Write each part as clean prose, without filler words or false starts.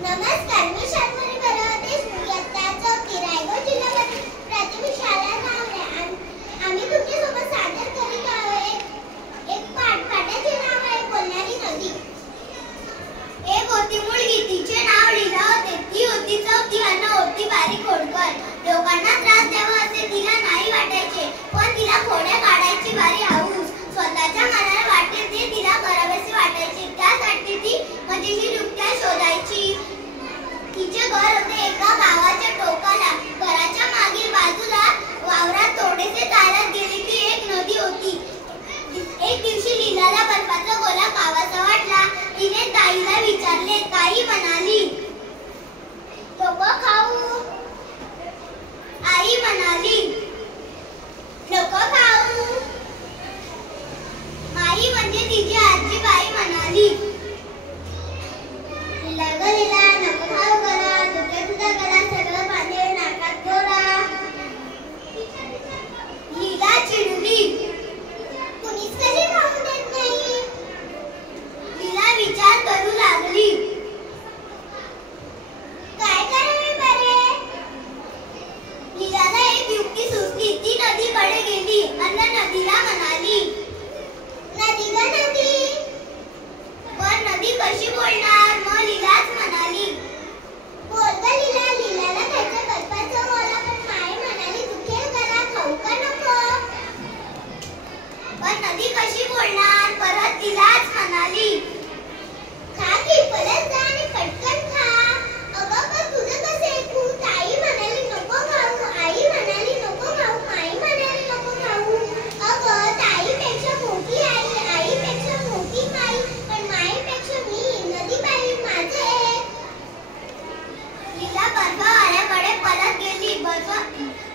नमस्कार, मी शांतनी बलवंत देशमुख, इयत्ता 4थी, रायगड जिल्ह्यामधील प्राथमिक शाळा नावले. आम्ही तुमच्यासोबत सादर करीत आहोत एक पाठ. पाठाचे नाव आहे बोलणारी नदी. एक होती मुलगी, तिचे नाव लीला होते. ती होती 4थी आणि होती बारीक खोडकर. लोकांना त्रास द्यावा असे तिला नाही वाटायचे, पण तिला खोड्या काढायची भारी हौस. स्वतःच्या मनाला वाटेल ते तिला करावेसे वाटायचे. त्यासाठी ती मजेशीर युक्त्या शोधायची. तिचे घर होते एका गावाच्या टोकाला. घराच्या मागील बाजूला वावरात थोडेसे चालत गेले की एक नदी होती. एक दिवशी लीलाला बर्फाचा गोळा खावासा वाटला. तिने ताईला विचारले. ताई म्हणाली, नको खाऊ. आई म्हणाली, नको खाऊ. माई म्हणजे तिची आजीबाई म्हणाली, लीला ग लीला, नको खाऊ गला. तुझा गला सगळं पाणी नाकात गोळा. लीला चिडली, कुणीच कशी खाऊ देत नाही. लीला विचार करू लागली, काय करावे बरे. लीलाला एक युक्ती सुचली. ती नदीकडे गेली आणि नदीला म्हणाली, नदी ग नदी. पण नदी कशी बोलणार. मग लीलाच म्हणाली, बोल ग लीला. लीलाला खायचं बर्फाचा गोळा, पण माई म्हणाली दुखेल गला, खाऊ का नको. पण नदी कशी बोलणार. परत लीलाच म्हणाली, खा की, परत जा आणि पटकन खा. अगं पण तुझं कसं ऐकू. ताई म्हणाली नको खाऊ. आई म्हणाली नको खाऊ. माई म्हणाली नको खाऊ. अगं ताईपेक्षा मोठी आई, आईपेक्षा मोठी माई, पण माईपेक्षा मी. नदी बाई माझं एक. लीला बर्फावाल्याकडे परत गेली.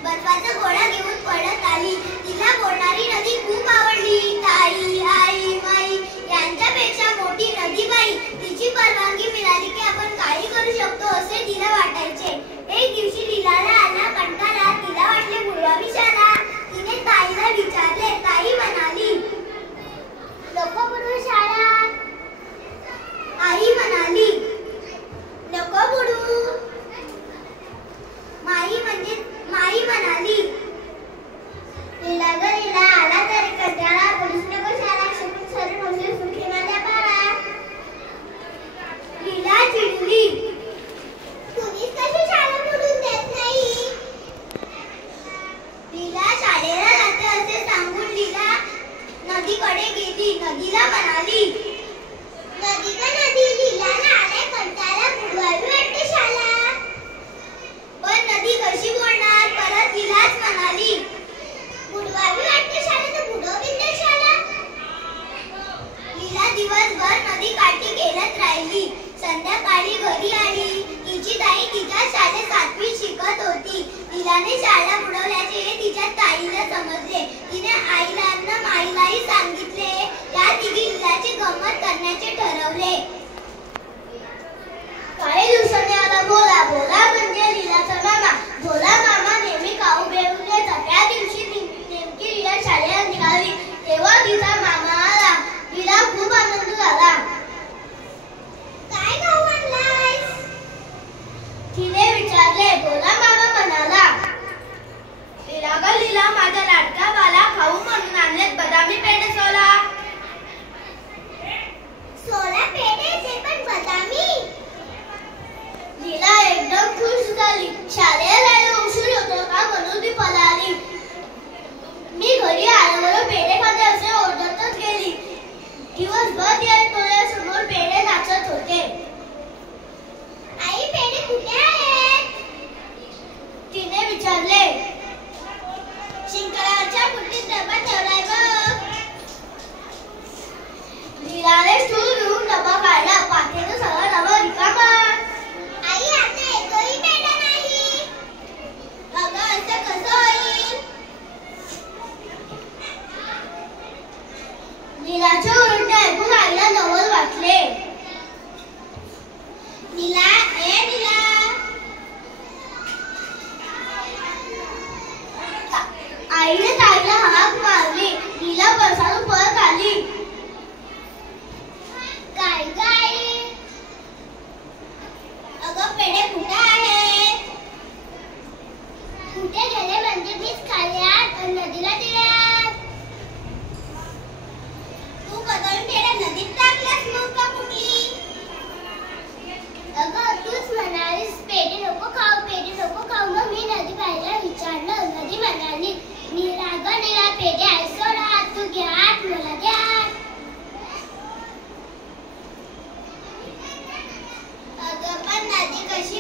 बर्फाचा गोळा घेऊन परत आली. तिला बोलणारी नदी खूप आवडली. ताई, आई, माई यांच्यापेक्षा मोठी नदी बाई. तिची परवानगी मिळाली की आपण काही करू शकतो असे तिला वाटायचे. एक दिवशी लीलाला आला कंटाळा. तिला वाटले बुडवावी शाळा. तिने ताईला विचारले. ताई म्हणाली, नको बुडवू शाळा. आई म्हणाली, नको बुडवू. माई म्हणाली, लीला ग लीला, आला तरी कंटाळा. बुडूच नको शाळा. शिकून सरून होशील सुखी माझ्या बाळा. लीला चिडली, कुणीच कशी शाळा बुडून देत नाही. लीला शाळेला जाते असे सांगून लीला नदीकडे गेली. नदीला म्हणाली, नदी ग नदी. लीलाला आलाय कंटाळा, बुडवावी वाटते शाळा. पण नदी कशी बोलणार. परत लीलाच म्हणाली, बुडवावी वाटते शाळा तर बुडवतील ते शाळा. लीला दिवसभर नदी काठी खेळत राहिली. संध्याकाळी घरी आली. तिची ताई तिच्या शाळेत 7वीत शिकत होती. लीलाने शाळा बुडवल्याचे हे तिच्या ताईला समजले. तिने आईला आणि माईलाही सांगितले. या तिघी लीलाची गंमत करण्याचे ठरवले. काही दिवसांनी आला भोला. भोला म्हणजे लीलाचा मामा. भोला मामा नेहमी खाऊ घेऊन यायचा. त्या दिवशी नेमकी लीला शाळेला निघाली तेव्हा तिचा मामा आला. लीला खूप आनंद झाला. काय खाऊ आणलायस. तिने विचारले. भोला मामा म्हणाला, लीला ग लीला, माझ्या लाडका बाला खाऊ म्हणून आणलेत बदामी पेढे. सोला पेढे. पेढे कुठे आहेत? कुठे गेले म्हणजे मीच खाल्ल्यात नदीला दिल्यात. तू कदळून पेढे नदीत टाकल्यास मग का कुठली? अगं तूच म्हणालीस पेढे नको खाऊ मग मी नदी बाईला विचारलं. नदी म्हणाली निरा पेढे आहे सोडा, तू घ्या मला द्या. अगं पण नदी कशी